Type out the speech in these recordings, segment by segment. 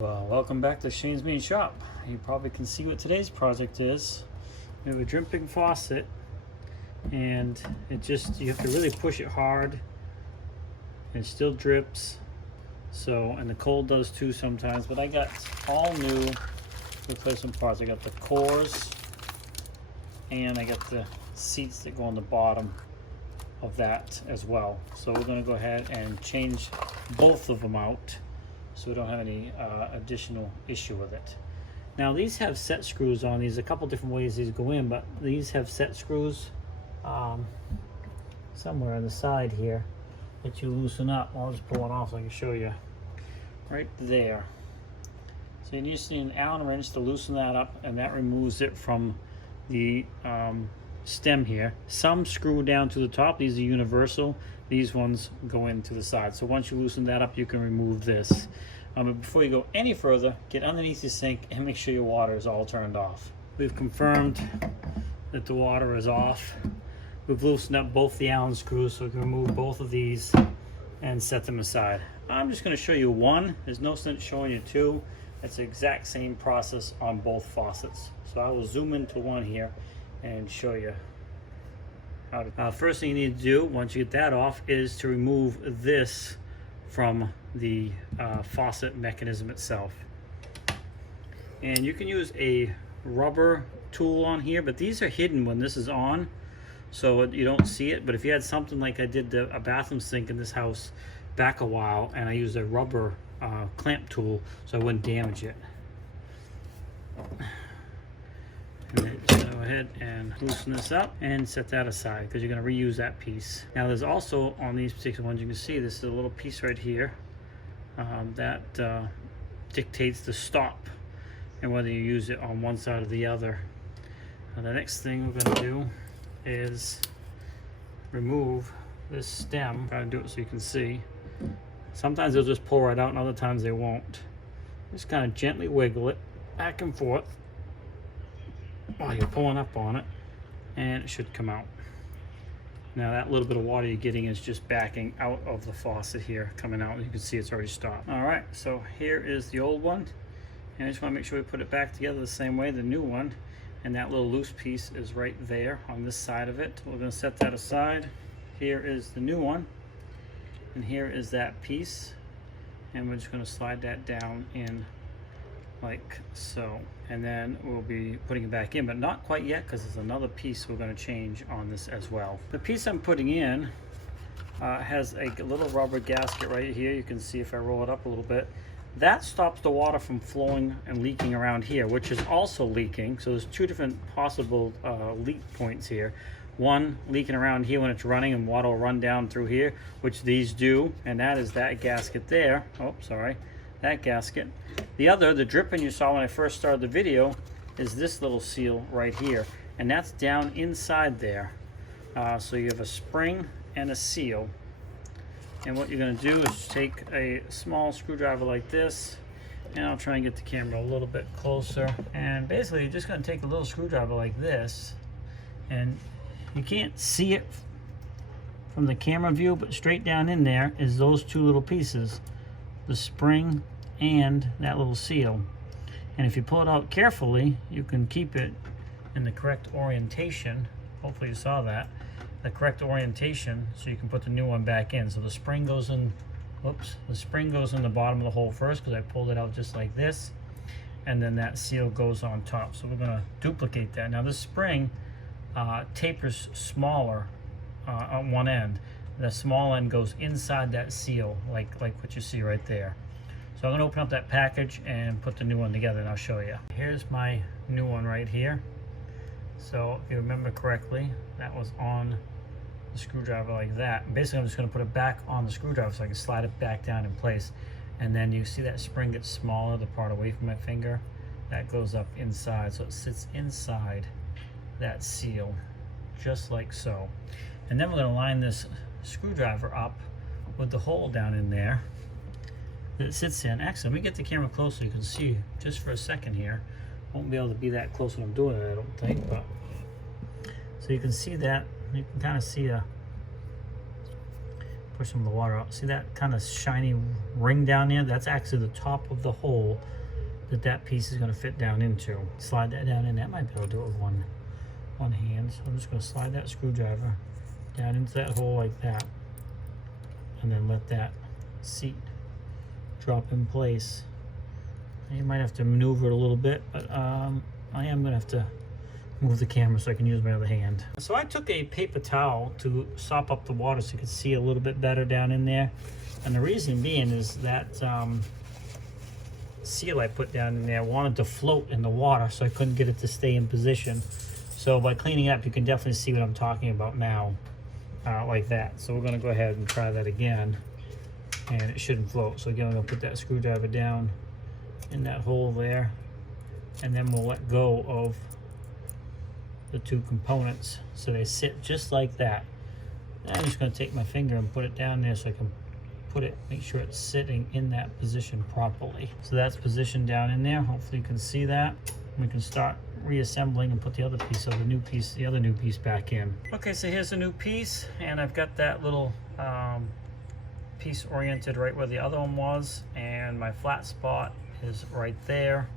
Well, welcome back to Shane's Main Shop. You probably can see what today's project is. We have a dripping faucet, and you have to really push it hard. It still drips, and the cold does too sometimes, but I got all new replacement parts. I got the cores, and I got the seats that go on the bottom of that as well. So we're gonna go ahead and change both of them out, so we don't have any additional issue with it. Now these have set screws on these. A couple different ways these go in, but these have set screws somewhere on the side here that you loosen up. I'll just pull one off so I can show you. Right there. So you just need an Allen wrench to loosen that up, and that removes it from the stem here. Some screw down to the top. These are universal. These ones go into the side. So once you loosen that up, you can remove this. But before you go any further, get underneath the sink and make sure your water is all turned off. We've confirmed that the water is off. We've loosened up both the Allen screws, so we can remove both of these and set them aside. I'm just going to show you one. There's no sense showing you two. It's the exact same process on both faucets. So I will zoom into one here and show you how to. First thing you need to do once you get that off is to remove this from the faucet mechanism itself. And you can use a rubber tool on here, but these are hidden when this is on, so you don't see it. But if you had something like I did a bathroom sink in this house back a while, and I used a rubber clamp tool so I wouldn't damage it. And then just go ahead and loosen this up and set that aside, because you're going to reuse that piece. Now there's also, on these particular ones, you can see this is a little piece right here that dictates the stop and whether you use it on one side or the other. Now the next thing we're going to do is remove this stem. Try to do it so you can see. Sometimes they'll just pull right out, and other times they won't. Just kind of gently wiggle it back and forth while you're pulling up on it, and it should come out. Now that little bit of water you're getting is just backing out of the faucet here, coming out. You can see it's already stopped. All right, so here is the old one, and I just want to make sure we put it back together the same way, the new one, and that little loose piece is right there on this side of it. We're going to set that aside. Here is the new one, and here is that piece, and we're just going to slide that down in like so, and then we'll be putting it back in, but not quite yet, because there's another piece we're going to change on this as well. The piece I'm putting in has a little rubber gasket right here. You can see if I roll it up a little bit, that stops the water from flowing and leaking around here, which is also leaking. So there's two different possible leak points here. One leaking around here when it's running, and water will run down through here, which these do, and that is that gasket there. Oh, sorry, that gasket. The other, the dripping you saw when I first started the video, is this little seal right here, and that's down inside there. So you have a spring and a seal, and what you're going to do is take a small screwdriver like this, and I'll try and get the camera a little bit closer, and basically you're just going to take a little screwdriver like this, and you can't see it from the camera view, but straight down in there is those two little pieces, the spring and that little seal. And if you pull it out carefully, you can keep it in the correct orientation. Hopefully you saw that, the correct orientation, so you can put the new one back in. So the spring goes in, whoops, the spring goes in the bottom of the hole first, because I pulled it out just like this, and then that seal goes on top. So we're going to duplicate that. Now this spring tapers smaller on one end. The small end goes inside that seal, like what you see right there. So I'm going to open up that package and put the new one together, and I'll show you. Here's my new one right here. So if you remember correctly, that was on the screwdriver like that. Basically, I'm just going to put it back on the screwdriver so I can slide it back down in place. And then you see that spring gets smaller, the part away from my finger. That goes up inside, so it sits inside that seal, just like so. And then we're going to line this screwdriver up with the hole down in there that it sits in. Actually, let me get the camera close so you can see just for a second here. Won't be able to be that close when I'm doing it, I don't think, but so you can see that. You can kind of see a push some of the water out. See that kind of shiny ring down there? That's actually the top of the hole that piece is going to fit down into. Slide that down in. That might be able to do it with one hand. So I'm just going to slide that screwdriver down into that hole like that, and then let that seat drop in place. You might have to maneuver it a little bit, but I am going to have to move the camera so I can use my other hand. So I took a paper towel to sop up the water so you could see a little bit better down in there. And the reason being is that seal I put down in there wanted to float in the water, so I couldn't get it to stay in position. So by cleaning it up, you can definitely see what I'm talking about now, like that. So we're going to go ahead and try that again, and it shouldn't float. So again, I'm going to put that screwdriver down in that hole there, and then we'll let go of the two components so they sit just like that. And I'm just going to take my finger and put it down there so I can put it, make sure it's sitting in that position properly. So that's positioned down in there. Hopefully you can see that. We can start reassembling and put the other piece of the other new piece back in. Okay, so here's the new piece, and I've got that little piece oriented right where the other one was, and my flat spot is right there.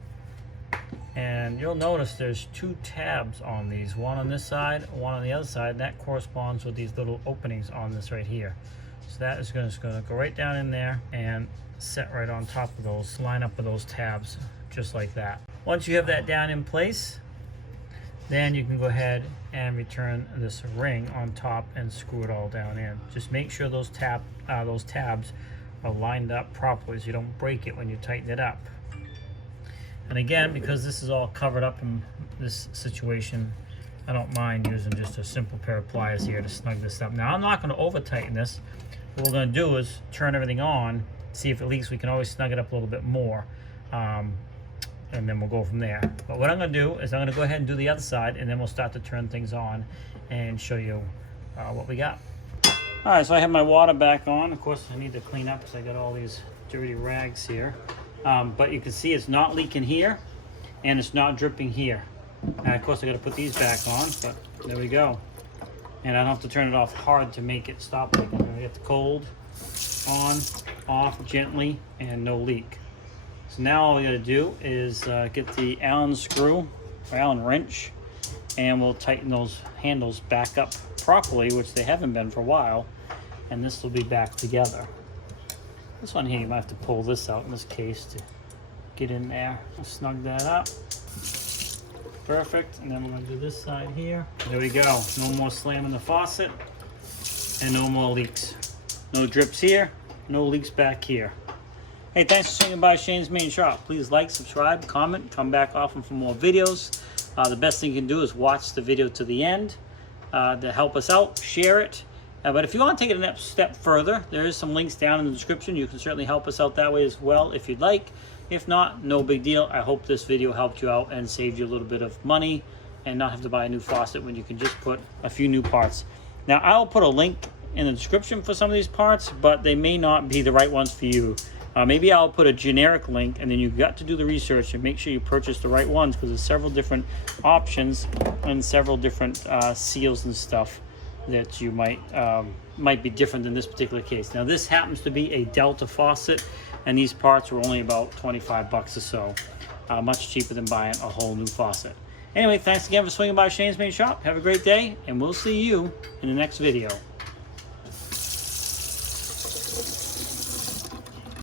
And you'll notice there's two tabs on these, one on this side, one on the other side, and that corresponds with these little openings on this right here. So that is just going to go right down in there and set right on top of those, line up with those tabs, just like that. Once you have that down in place, then you can go ahead and return this ring on top and screw it all down in. Just make sure those tabs are lined up properly so you don't break it when you tighten it up. And again, because this is all covered up in this situation, I don't mind using just a simple pair of pliers here to snug this up. Now I'm not going to over tighten this. What we're going to do is turn everything on, see if it leaks. We can always snug it up a little bit more, and then we'll go from there. But what I'm going to do is I'm going to go ahead and do the other side, and then we'll start to turn things on and show you what we got. All right, so I have my water back on. Of course, I need to clean up because I got all these dirty rags here. But you can see it's not leaking here, and it's not dripping here. And of course, I got to put these back on, but there we go. And I don't have to turn it off hard to make it stop leaking. I'm going to get the cold, on, off, gently, and no leak. So now all we got to do is get the Allen screw, or Allen wrench, and we'll tighten those handles back up properly, which they haven't been for a while, and this will be back together. This one here, you might have to pull this out in this case to get in there. I'll snug that up. Perfect. And then we're going to do this side here. There we go. No more slamming the faucet, and no more leaks. No drips here, no leaks back here. Hey, thanks for swinging by Shane's Main Shop. Please like, subscribe, comment, come back often for more videos. The best thing you can do is watch the video to the end to help us out. Share it. But if you want to take it a next step further, there is some links down in the description. You can certainly help us out that way as well if you'd like. If not, no big deal. I hope this video helped you out and saved you a little bit of money and not have to buy a new faucet when you can just put a few new parts. Now, I'll put a link in the description for some of these parts, but they may not be the right ones for you. Maybe I'll put a generic link, and then you've got to do the research and make sure you purchase the right ones, because there's several different options and several different seals and stuff that you might be different in this particular case. Now, this happens to be a Delta faucet, and these parts were only about 25 bucks or so. Much cheaper than buying a whole new faucet. Anyway, thanks again for swinging by Shane's Main Shop. Have a great day, and we'll see you in the next video.